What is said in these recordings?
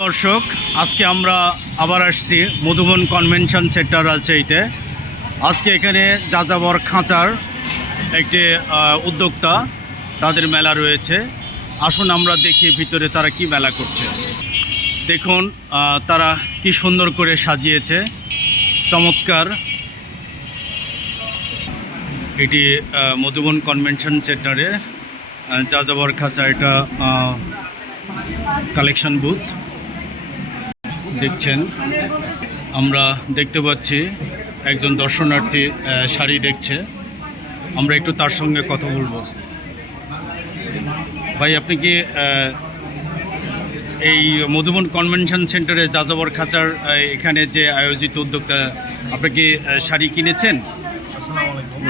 দর্শক, আজকে আমরা আবার আসছি মধুবন কনভেনশন সেন্টার রাজশাহীতে। আজকে এখানে যাযাবর খাঁচার একটি উদ্যোক্তা, তাদের মেলা রয়েছে। আসুন আমরা দেখি ভিতরে তারা কি মেলা করছে। দেখুন তারা কি সুন্দর করে সাজিয়েছে, চমৎকার। এটি মধুবন কনভেনশন সেন্টারে যাযাবর খাঁচা, এটা কালেকশন বুথ দেখছেন। আমরা দেখতে পাচ্ছি একজন দর্শনার্থী শাড়ি দেখছে। আমরা একটু তার সঙ্গে কথা বলবো। ভাই, আপনি কি এই মধুবন কনভেনশন সেন্টারে যাযাবর খাঁচার এখানে যে আয়োজিত উদ্যোক্তা, আপনি কি শাড়ি কিনেছেন? আসসালামু আলাইকুম।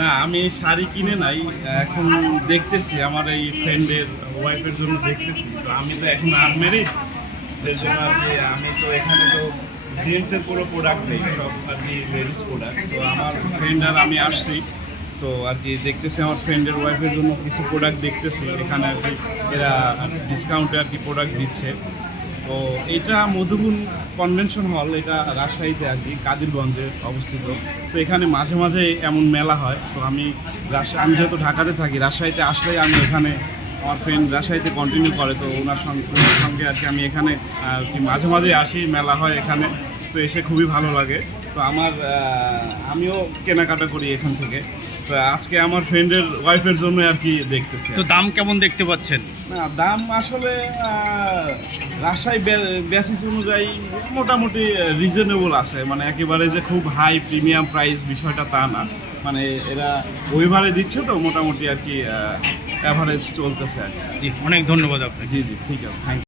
না, আমি শাড়ি কিনে নাই, এখন দেখতেছি আমার এই ফ্রেন্ডের ওয়াইফের জন্য দেখতেছি। তো আমি তো এখন আনম্যারিড, সেই জন্য আর কি আমি তো এখানে তো জেন্টসের কোনো প্রোডাক্ট নেই, সব আর কি লেডিস প্রোডাক্ট। তো আমার ফ্রেন্ড আর আমি আসছি, তো আর কি দেখতেছি আমার ফ্রেন্ডের ওয়াইফের জন্য কিছু প্রোডাক্ট দেখতেছি এখানে আর কি। এরা ডিসকাউন্টে আর কি প্রোডাক্ট দিচ্ছে। তো এটা মধুবন কনভেনশন হল, এটা রাজশাহীতে আর কি কাদিরগঞ্জে অবস্থিত। তো এখানে মাঝে মাঝে এমন মেলা হয়। তো আমি যেহেতু ঢাকাতে থাকি, রাজশাহীতে আসলেই আমি এখানে, আমার ফ্রেন্ড রাজশাহীতে কন্টিনিউ করে, তো ওনার সঙ্গে আর কি আমি এখানে আর কি মাঝে মাঝে আসি, মেলা হয় এখানে। তো এসে খুবই ভালো লাগে। তো আমিও কেনাকাটা করি এখান থেকে। তো আজকে আমার ফ্রেন্ডের ওয়াইফের জন্য আর কি দেখতেছি। তো দাম কেমন দেখতে পাচ্ছেন? না, দাম আসলে রাজশাহী বেসিস অনুযায়ী মোটামুটি রিজনেবল আছে, মানে একেবারে যে খুব হাই প্রিমিয়াম প্রাইস বিষয়টা তা না। মানে এরা ওইভাবে দিচ্ছে, তো মোটামুটি আর কি অ্যাভারেজ চলতেছে আর কি। জি, অনেক ধন্যবাদ আপনাকে। জি জি, ঠিক আছে, থ্যাংক ইউ।